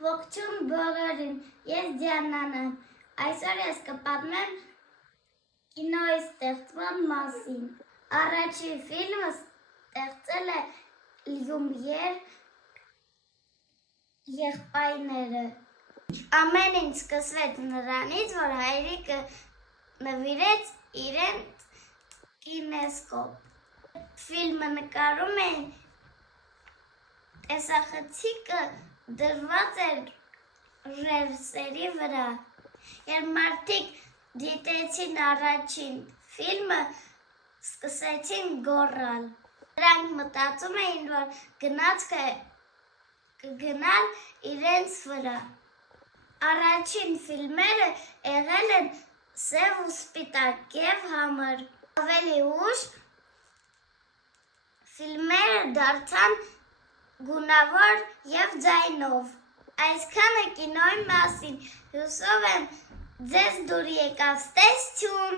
Ողջույն բոլորին, ես Դիանան եմ, այսօր ես կպատմեմ կինոյի ստեղծման մասին։ Առաջին ֆիլմը ստեղծել է Լյումիեր եղբայրները։ Ամեն ինչ սկսվեց նրանից, որ հայրիկը նվիրեց իրեն կինեսկոպ։ Ֆիլմը նկարում էին տեսախցիկը դրված էր ռելսերի վրա։ Երբ մարդիկ դիտեցին առաջին ֆիլմը, սկսեցին գոռալ։ Նրանք մտածում էին, որ գնացքը կգնան իրենց վրա։ Առաջին ֆիլմերը եղել են սև ու սպիտակ և համր։ Ավելի ուշ ֆիլմերը դարձան գունավոր և ձայնով։ Այսքանը կինոյի մասին, հուսով եմ ձեզ դուր եկավ, ստեսություն։